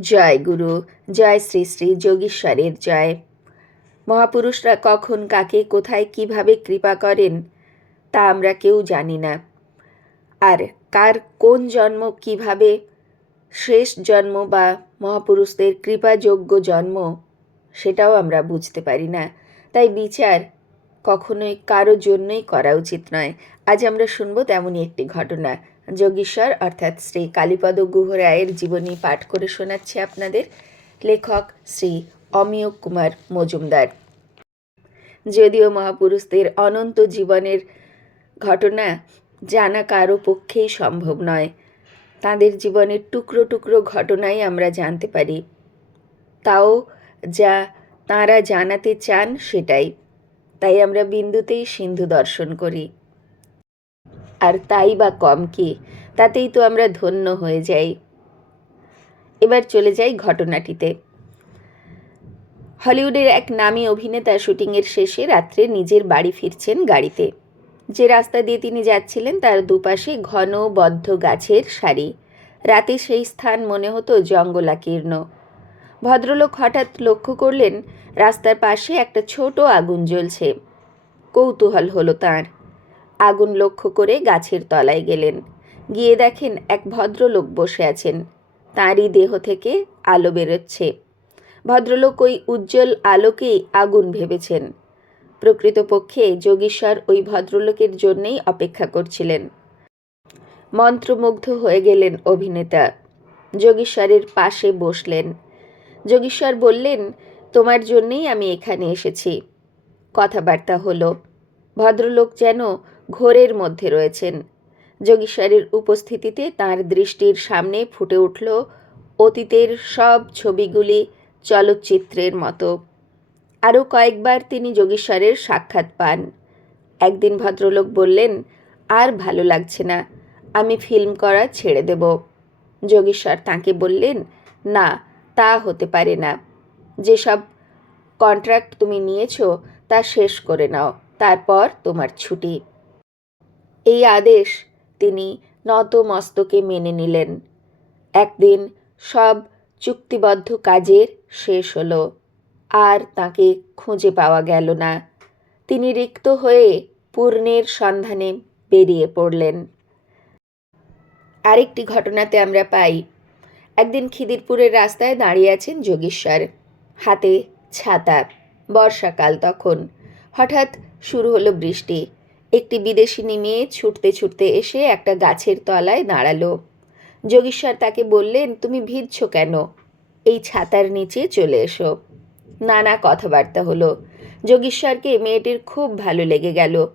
জয় গুরু, জয় শ্রী শ্রী যোগীশ্বরের জয়। মহাপুরুষরা কখন, কাকে, কোথায়, কীভাবে কৃপা করেন, তা আমরা কেউ জানি না। আর কার কোন জন্ম, কীভাবে শেষ জন্ম বা মহাপুরুষদের কৃপাযোগ্য জন্ম, সেটাও আমরা বুঝতে পারি না। তাই বিচার কখনোই কারও জন্যই করা উচিত নয়। আজ আমরা শুনব তেমনই একটি ঘটনা। যোগীশ্বর, অর্থাৎ শ্রী কালীপদ গুহ রায়ের জীবনী পাঠ করে শোনাচ্ছে আপনাদের। লেখক শ্রী অমিয় কুমার মজুমদার। যদিও মহাপুরুষদের অনন্ত জীবনের ঘটনা জানা কারও পক্ষেই সম্ভব নয়, তাদের জীবনের টুকরো টুকরো ঘটনাই আমরা জানতে পারি। তাও যা তাঁরা জানাতে চান সেটাই। তাই আমরা বিন্দুতেই সিন্ধু দর্শন করি। আর তাই বা কম কি? তাতেই তো আমরা ধন্য হয়ে যাই। এবার চলে যাই ঘটনাটিতে। হলিউডের এক নামী অভিনেতা শুটিংয়ের শেষে রাত্রে নিজের বাড়ি ফিরছেন গাড়িতে। যে রাস্তা দিয়ে তিনি যাচ্ছিলেন তার দুপাশে ঘন বদ্ধ গাছের সারি। রাতে সেই স্থান মনে হতো জঙ্গলাকীর্ণ। ভদ্রলোক হঠাৎ লক্ষ্য করলেন রাস্তার পাশে একটা ছোট আগুন জ্বলছে। কৌতূহল হলো তাঁর। আগুন লক্ষ্য করে গাছের তলায় গেলেন। গিয়ে দেখেন এক ভদ্রলোক বসে আছেন। তাঁরই দেহ থেকে আলো বেরোচ্ছে। ভদ্রলোক ওই উজ্জ্বল আলোকেই আগুন ভেবেছেন। প্রকৃতপক্ষে যোগীশ্বর ওই ভদ্রলোকের জন্যেই অপেক্ষা করছিলেন। মন্ত্রমুগ্ধ হয়ে গেলেন অভিনেতা। যোগীশ্বরের পাশে বসলেন। যোগীশ্বর বললেন, তোমার জন্যেই আমি এখানে এসেছি। কথাবার্তা হলো। ভদ্রলোক যেন ঘোরের মধ্যে রয়েছেন। যোগীশ্বরের উপস্থিতিতে তার দৃষ্টির সামনে ফুটে উঠল অতীতের সব ছবিগুলি চলচ্চিত্রের মতো। আরও কয়েকবার তিনি যোগীশ্বরের সাক্ষাৎ পান। একদিন ভদ্রলোক বললেন, আর ভালো লাগছে না, আমি ফিল্ম করা ছেড়ে দেব। যোগীশ্বর তাঁকে বললেন, না, তা হতে পারে না। যেসব কন্ট্রাক্ট তুমি নিয়েছো তা শেষ করে নাও, তারপর তোমার ছুটি। এই আদেশ তিনি নত মস্তকে মেনে নিলেন। একদিন সব চুক্তিবদ্ধ কাজের শেষ হলো, আর তাকে খুঁজে পাওয়া গেল না। তিনি রিক্ত হয়ে পূর্ণের সন্ধানে বেরিয়ে পড়লেন। আরেকটি ঘটনাতে আমরা পাই, একদিন খিদিরপুরের রাস্তায় দাঁড়িয়ে আছেন যোগেশ্বর। হাতে ছাতা, বর্ষাকাল তখন। হঠাৎ শুরু হলো বৃষ্টি। একটি মেয়ে ছুটতে ছুটতে এসে একটা গাছের তলায় দাঁড়াল। যোগীশ্বর তাকে বললেন, তুমি ভিজছ কেন? এই ছাতার নিচে চলে এসো। নানা কথাবার্তা হলো। যোগীশ্বরকে মেয়েটির খুব ভালো লেগে গেল।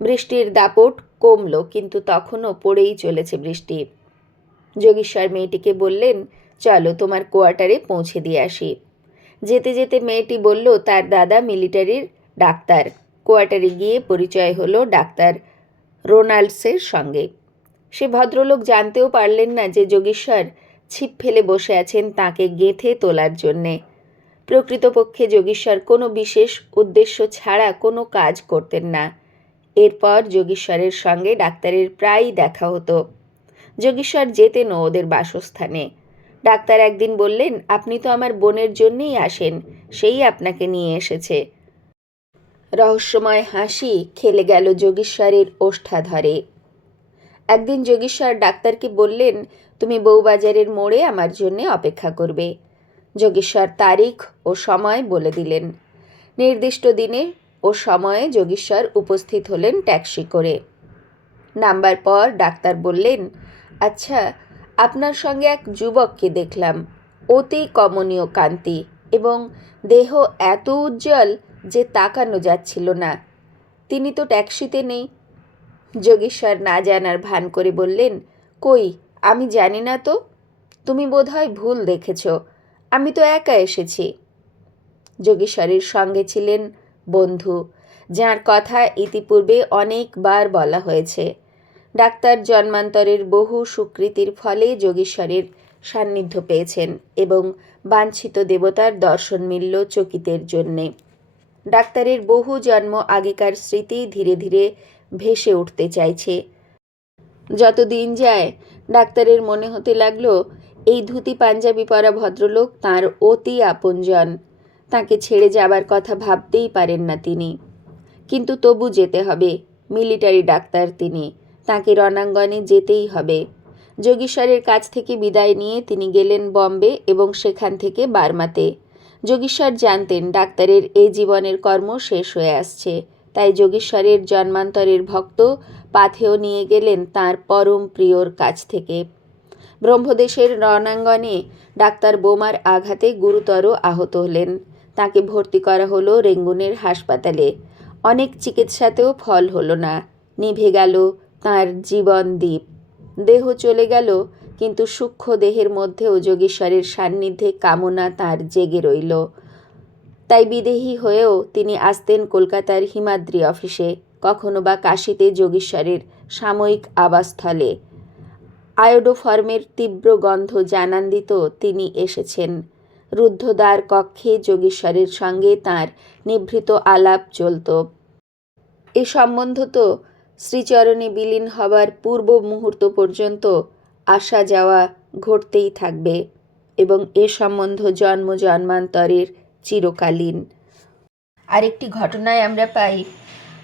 বৃষ্টির দাপট কমলো, কিন্তু তখনও পড়েই চলেছে বৃষ্টি। যোগীশ্বর মেয়েটিকে বললেন, চলো তোমার কোয়ার্টারে পৌঁছে দিয়ে আসি। যেতে যেতে মেয়েটি বলল, তার দাদা মিলিটারির ডাক্তার। কোয়ার্টারে গিয়ে পরিচয় হলো ডাক্তার রোনাল্ডসের সঙ্গে। সে ভদ্রলোক জানতেও পারলেন না যে যোগীশ্বর ছিপ ফেলে বসে আছেন তাকে গেঁথে তোলার জন্যে। প্রকৃতপক্ষে যোগীশ্বর কোনো বিশেষ উদ্দেশ্য ছাড়া কোনো কাজ করতেন না। এরপর যোগীশ্বরের সঙ্গে ডাক্তারের প্রায়ই দেখা হতো। যোগীশ্বর যেতেন ওদের বাসস্থানে। ডাক্তার একদিন বললেন, আপনি তো আমার বোনের জন্যেই আসেন, সেই আপনাকে নিয়ে এসেছে। রহস্যময় হাসি খেলে গেল যোগীশ্বরের ওষ্ঠাধরে। একদিন যোগীশ্বর ডাক্তারকে বললেন, তুমি বউবাজারের মোড়ে আমার জন্যে অপেক্ষা করবে। যোগীশ্বর তারিখ ও সময় বলে দিলেন। নির্দিষ্ট দিনে ও সময়ে যোগীশ্বর উপস্থিত হলেন ট্যাক্সি করে। নাম্বার পর ডাক্তার বললেন আচ্ছা আপনার সঙ্গে এক যুবককে দেখলাম। অতি কমনীয় কান্তি এবং দেহ এত উজ্জ্বল যে তাকানো যাচ্ছিল না। তিনি তো ট্যাক্সিতে নেই। যোগেশ্বর না জানার ভান করে বললেন, কই, আমি জানি না তো? তুমি বোধহয় ভুল দেখেছ। আমি তো একা এসেছি। যোগেশ্বরের সঙ্গে ছিলেন বন্ধু, যার কথা ইতিপূর্বে অনেকবার বলা হয়েছে। ডাক্তার জন্মান্তরের বহু সুকৃতির ফলে যোগেশ্বরের সান্নিধ্য পেয়েছেন এবং বাঞ্ছিত দেবতার দর্শন মিলল চকিতের জন্যে। ডাক্তারের বহু জন্ম আগেকার স্মৃতি ধীরে ধীরে ভেসে উঠতে চাইছে। যত দিন যায়, ডাক্তারের মনে হতে লাগল, এই ধুতি পাঞ্জাবি পরা ভদ্রলোক তার অতি আপনজন। তাকে ছেড়ে যাবার কথা ভাবতেই পারেন না তিনি। কিন্তু তবু যেতে হবে, মিলিটারি ডাক্তার তিনি। তাকে রণাঙ্গনে যেতেই হবে। যোগীশ্বরের কাছ থেকে বিদায় নিয়ে তিনি গেলেন বম্বে এবং সেখান থেকে বার্মাতে। যোগীশ্বর জানতেন, ডাক্তারের এই জীবনের কর্ম শেষ হয়ে আসছে। তাই যোগীশ্বরের জন্মান্তরের ভক্ত পাথেও নিয়ে গেলেন তার পরম প্রিয়র কাছ থেকে। ব্রহ্মদেশের রণাঙ্গনে ডাক্তার বোমার আঘাতে গুরুতর আহত হলেন। তাকে ভর্তি করা হলো রেঙ্গুনের হাসপাতালে। অনেক চিকিৎসাতেও ফল হলো না। নিভে গেল তার জীবন দ্বীপ। দেহ চলে গেল কিন্তু সূক্ষ্ম দেহের মধ্যেও যোগীশ্বরের সান্নিধ্যে কামনা তার জেগে রইল। তাই বিদেহী হয়েও তিনি আসতেন কলকাতার হিমাদ্রি অফিসে, কখনো বা কাশিতে যোগীশ্বরের সাময়িক আবাসস্থলে। আয়োডোফর্মের তীব্র গন্ধ জানান দিত তিনি এসেছেন। রুদ্ধদ্বার কক্ষে যোগীশ্বরের সঙ্গে তার নিভৃত আলাপ চলত। এ সম্বন্ধ তো শ্রীচরণে বিলীন হবার পূর্ব মুহূর্ত পর্যন্ত আসা যাওয়া ঘটতেই থাকবে এবং এ সম্বন্ধ জন্ম জন্মান্তরের চিরকালীন। আরেকটি ঘটনায় আমরা পাই।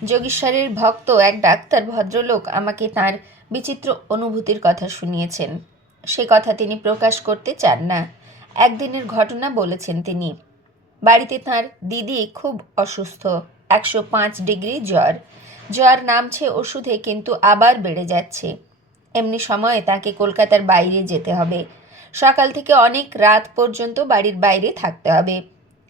যোগীশ্বরের ভক্ত এক ডাক্তার ভদ্রলোক আমাকে তার বিচিত্র অনুভূতির কথা শুনিয়েছেন। সে কথা তিনি প্রকাশ করতে চান না। একদিনের ঘটনা বলেছেন তিনি। বাড়িতে তার দিদি খুব অসুস্থ, একশো পাঁচ ডিগ্রি জ্বর। জ্বর নামছে ওষুধে কিন্তু আবার বেড়ে যাচ্ছে। এমনি সময়ে তাকে কলকাতার বাইরে যেতে হবে। সকাল থেকে অনেক রাত পর্যন্ত বাড়ির বাইরে থাকতে হবে।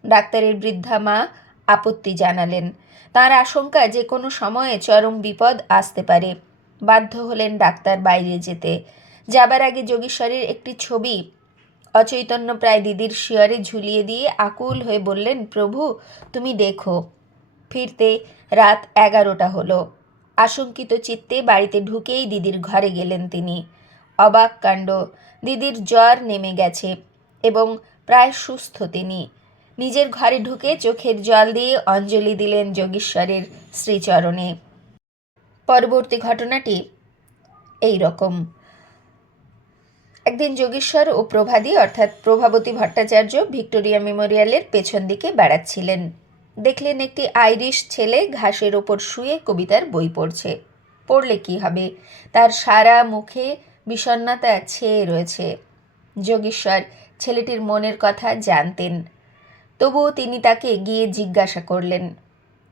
ডাক্তারের বৃদ্ধা মা আপত্তি জানালেন। তার আশঙ্কা যে কোনো সময়ে চরম বিপদ আসতে পারে। বাধ্য হলেন ডাক্তার বাইরে যেতে। যাবার আগে যোগীশ্বরের একটি ছবি অচৈতন্য প্রায় দিদির শিয়রে ঝুলিয়ে দিয়ে আকুল হয়ে বললেন, প্রভু, তুমি দেখো। ফিরতে রাত এগারোটা হলো। আশঙ্কিত চিত্তে বাড়িতে ঢুকেই দিদির ঘরে গেলেন তিনি। অবাক কাণ্ড, দিদির জ্বর নেমে গেছে এবং প্রায় সুস্থ তিনি। নিজের ঘরে ঢুকে চোখের জল দিয়ে অঞ্জলি দিলেন যোগীশ্বরের শ্রীচরণে। পরবর্তী ঘটনাটি এই রকম একদিন যোগেশ্বর ও প্রভাদী, অর্থাৎ প্রভাবতী ভট্টাচার্য ভিক্টোরিয়া মেমোরিয়ালের পেছন দিকে বেড়াচ্ছিলেন। দেখলেন একটি আইরিশ ছেলে ঘাসের ওপর শুয়ে কবিতার বই পড়ছে। পড়লে কি হবে? তার সারা মুখে বিষণ্ণতা ছেয়ে রয়েছে। যোগেশ্বর ছেলেটির মনের কথা জানতেন। তবুও তিনি তাকে গিয়ে জিজ্ঞাসা করলেন,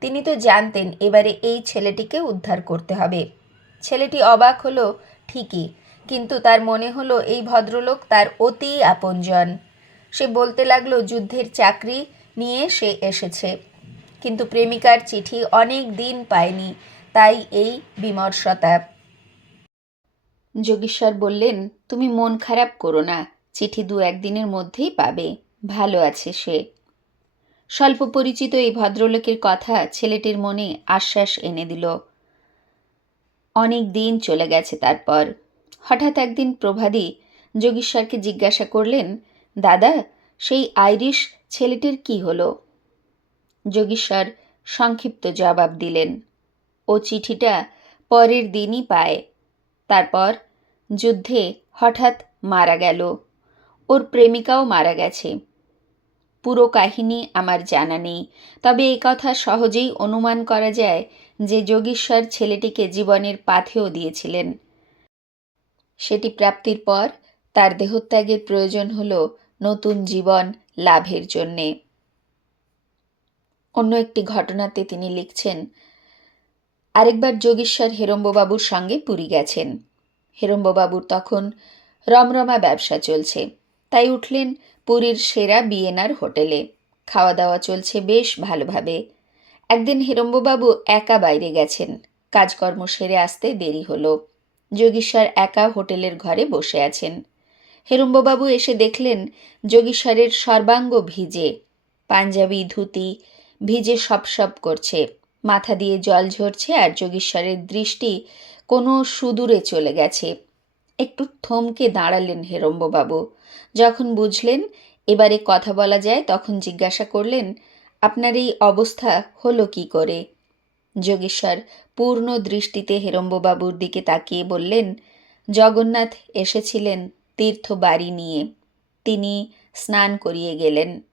তিনি তো জানতেন এবারে এই ছেলেটিকে উদ্ধার করতে হবে ছেলেটি অবাক হলো, ঠিকই, কিন্তু তার মনে হলো এই ভদ্রলোক তার অতি আপনজন। সে বলতে লাগল, যুদ্ধের চাকরি নিয়ে সে এসেছে। কিন্তু প্রেমিকার চিঠি অনেক দিন পায়নি, তাই এই বিমর্ষতা। যোগীশ্বর বললেন, তুমি মন খারাপ করো না, চিঠি দু একদিনের মধ্যেই পাবে, ভালো আছে সে। স্বল্প পরিচিত এই ভদ্রলোকের কথা ছেলেটির মনে আশ্বাস এনে দিল। অনেক দিন চলে গেছে তারপর। হঠাৎ একদিন প্রভাদী যোগীশ্বরকে জিজ্ঞাসা করলেন, দাদা, সেই আইরিশ ছেলেটির কি হলো? যোগীশ্বর সংক্ষিপ্ত জবাব দিলেন। ও চিঠিটা পরের দিনই পায়। তারপর যুদ্ধে হঠাৎ মারা গেল। ওর প্রেমিকাও মারা গেছে। পুরো কাহিনী আমার জানা নেই। তবে এই কথা সহজেই অনুমান করা যায় যে যোগীশ্বর ছেলেটিকে জীবনের পাথেও দিয়েছিলেন। সেটি প্রাপ্তির পর তার দেহত্যাগের প্রয়োজন হল নতুন জীবন লাভের জন্যে। অন্য একটি ঘটনাতে তিনি লিখছেন, আরেকবার যোগীশ্বর হেরম্ববাবুর সঙ্গে পুরী গেছেন। হেরম্ববাবুর তখন রমরমা ব্যবসা চলছে। তাই উঠলেন পুরীর সেরা বিয়েনার হোটেলে। খাওয়া দাওয়া চলছে বেশ ভালোভাবে। একদিন হেরম্ববাবু একা বাইরে গেছেন। কাজকর্ম সেরে আসতে দেরি হলো। যোগীশ্বর একা হোটেলের ঘরে বসে আছেন। হেরম্ববাবু এসে দেখলেন যোগীশ্বরের সর্বাঙ্গ ভিজে। পাঞ্জাবি, ধুতি ভিজে সপ সপ করছে। মাথা দিয়ে জল ঝরছে আর যোগীশ্বরের দৃষ্টি কোনো সুদূরে চলে গেছে। একটু থমকে দাঁড়ালেন হেরম্ববাবু। যখন বুঝলেন এবারে কথা বলা যায়, তখন জিজ্ঞাসা করলেন, আপনার এই অবস্থা হলো কি করে? যোগেশ্বর পূর্ণ দৃষ্টিতে হেরম্ববাবুর দিকে তাকিয়ে বললেন, জগন্নাথ এসেছিলেন তীর্থ বাড়ি নিয়ে। তিনি স্নান করিয়ে গেলেন।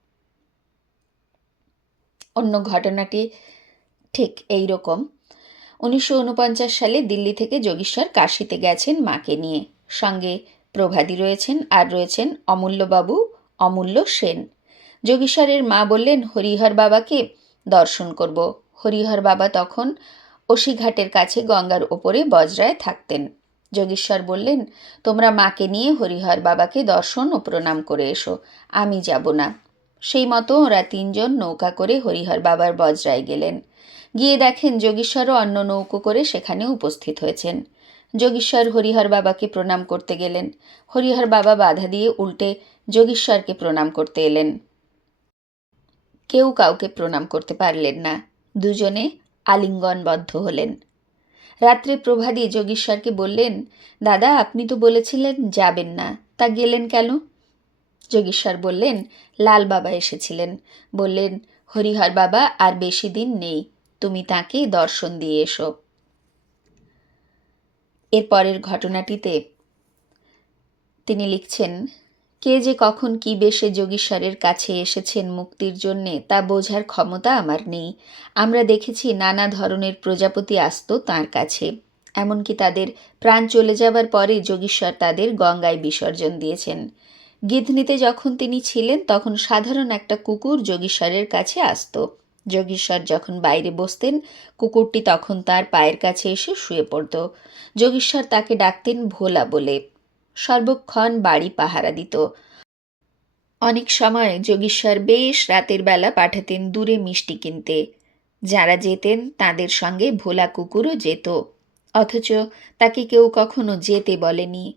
অন্য ঘটনাটি ঠিক এই রকম। উনিশশো উনপঞ্চাশ সালে দিল্লি থেকে যোগীশ্বর কাশিতে গেছেন মাকে নিয়ে। সঙ্গে প্রভাতী রয়েছেন আর রয়েছেন অমূল্যবাবু, অমূল্য সেন। যোগীশ্বরের মা বললেন, হরিহর বাবাকে দর্শন করব। হরিহর বাবা তখন অসিঘাটের কাছে গঙ্গার ওপরে বজরায় থাকতেন। যোগীশ্বর বললেন, তোমরা মাকে নিয়ে হরিহর বাবাকে দর্শন ও প্রণাম করে এসো। আমি যাব না। সেই মতো ওরা তিনজন নৌকা করে হরিহর বাবার বজরায় গেলেন। গিয়ে দেখেন যোগীশ্বরও অন্য নৌকো করে সেখানে উপস্থিত হয়েছেন। যোগীশ্বর হরিহর বাবাকে প্রণাম করতে গেলেন। হরিহর বাবা বাধা দিয়ে উল্টে যোগীশ্বরকে প্রণাম করতে এলেন। কেউ কাউকে প্রণাম করতে পারলেন না। দুজনে আলিঙ্গনবদ্ধ হলেন। রাত্রে প্রভাতী যোগীশ্বরকে বললেন, দাদা, আপনি তো বলেছিলেন যাবেন না। তা গেলেন কেন? যোগীশ্বর বললেন, লাল বাবা এসেছিলেন। বললেন, হরিহর বাবা আর বেশি দিন নেই, তুমি তাকে দর্শন দিয়ে এসো। এর পরের ঘটনাটিতে তিনি লিখছেন, কে যে কখন কি বেশে যোগীশ্বরের কাছে এসেছেন মুক্তির জন্যে তা বোঝার ক্ষমতা আমার নেই। আমরা দেখেছি নানা ধরনের প্রজাপতি আসতো তাঁর কাছে। এমনকি তাদের প্রাণ চলে যাবার পরে যোগীশ্বর তাদের গঙ্গায় বিসর্জন দিয়েছেন। গিধনিতে যখন তিনি ছিলেন, তখন সাধারণ একটা কুকুর যোগীশ্বরের কাছে আসতো। যোগীশ্বর যখন বাইরে বসতেন, কুকুরটি তখন তার পায়ের কাছে এসে শুয়ে পড়ত। যোগীশ্বর তাকে ডাকতেন ভোলা বলে। সর্বক্ষণ বাড়ি পাহারা দিত। অনেক সময় যোগীশ্বর বেশ রাতের বেলা পাঠাতেন দূরে মিষ্টি কিনতে। যারা যেতেন, তাদের সঙ্গে ভোলা কুকুরও যেত। অথচ তাকে কেউ কখনো যেতে বলেনি।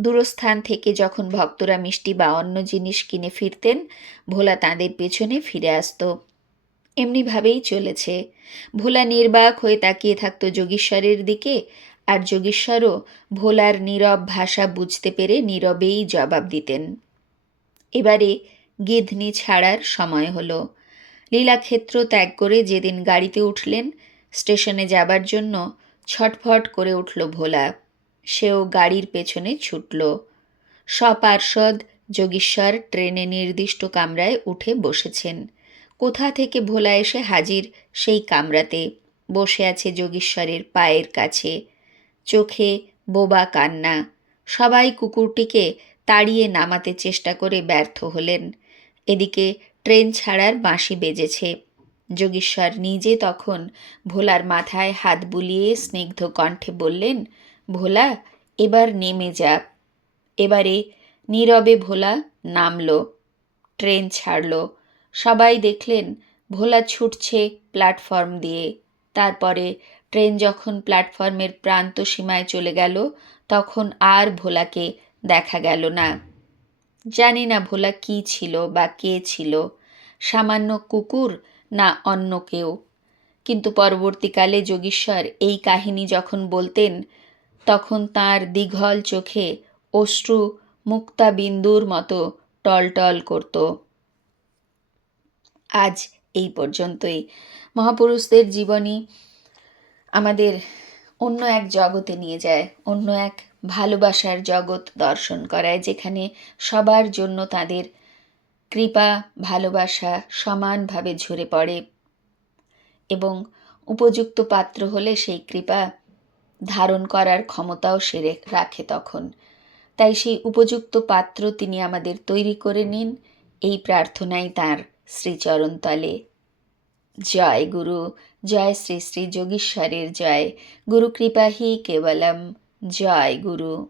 দূরস্থান থেকে যখন ভক্তরা মিষ্টি বা অন্য জিনিস কিনে ফিরতেন, ভোলা তাদের পেছনে ফিরে আসত। এমনিভাবেই চলেছে। ভোলা নির্বাক হয়ে তাকিয়ে থাকত যোগীশ্বরের দিকে, আর যোগীশ্বরও ভোলার নীরব ভাষা বুঝতে পেরে নীরবেই জবাব দিতেন। এবারে গিধনি ছাড়ার সময় হলো। লীলাক্ষেত্র ত্যাগ করে যেদিন গাড়িতে উঠলেন, স্টেশনে যাবার জন্য ছটফট করে উঠল ভোলা। সেও গাড়ির পেছনে ছুটল। সপার্ষদ যোগীশ্বর ট্রেনে নির্দিষ্ট কামরায় উঠে বসেছেন। কোথা থেকে ভোলা এসে হাজির সেই কামরাতে বসে আছে যোগীশ্বরের পায়ের কাছে। চোখে বোবা কান্না। সবাই কুকুরটিকে তাড়িয়ে নামাতে চেষ্টা করে ব্যর্থ হলেন। এদিকে ট্রেন ছাড়ার বাঁশি বেজেছে। যোগীশ্বর নিজে তখন ভোলার মাথায় হাত বুলিয়ে স্নিগ্ধ কণ্ঠে বললেন ভোলা, এবার নেমে যা। এবারে নীরবে ভোলা নামল, ট্রেন ছাড়ল। সবাই দেখলেন ভোলা ছুটছে প্ল্যাটফর্ম দিয়ে। তারপরে ট্রেন যখন প্ল্যাটফর্মের প্রান্ত সীমায় চলে গেল, তখন আর ভোলাকে দেখা গেল না। জানি না ভোলা কী ছিল বা কে ছিল, সামান্য কুকুর না অন্য কেউ। কিন্তু পরবর্তীকালে যোগীশ্বর এই কাহিনী যখন বলতেন তখন তার দীঘল চোখে অশ্রু মুক্তা বিন্দুর মতো টলটল করত। আজ এই পর্যন্তই। মহাপুরুষদের জীবনী আমাদের অন্য এক জগতে নিয়ে যায়, অন্য এক ভালোবাসার জগৎ দর্শন করায়, যেখানে সবার জন্য তাদের কৃপা, ভালোবাসা সমানভাবে ঝরে পড়ে এবং উপযুক্ত পাত্র হলে সেই কৃপা ধারণ করার ক্ষমতাও সে রাখে তখন। তাই সেই উপযুক্ত পাত্র তিনি আমাদের তৈরি করে নিন, এই প্রার্থনাই তাঁর শ্রীচরণতলে। জয় গুরু, জয় শ্রী শ্রী যোগীশ্বরের জয়। গুরু কৃপাহি কেবলম। জয় গুরু।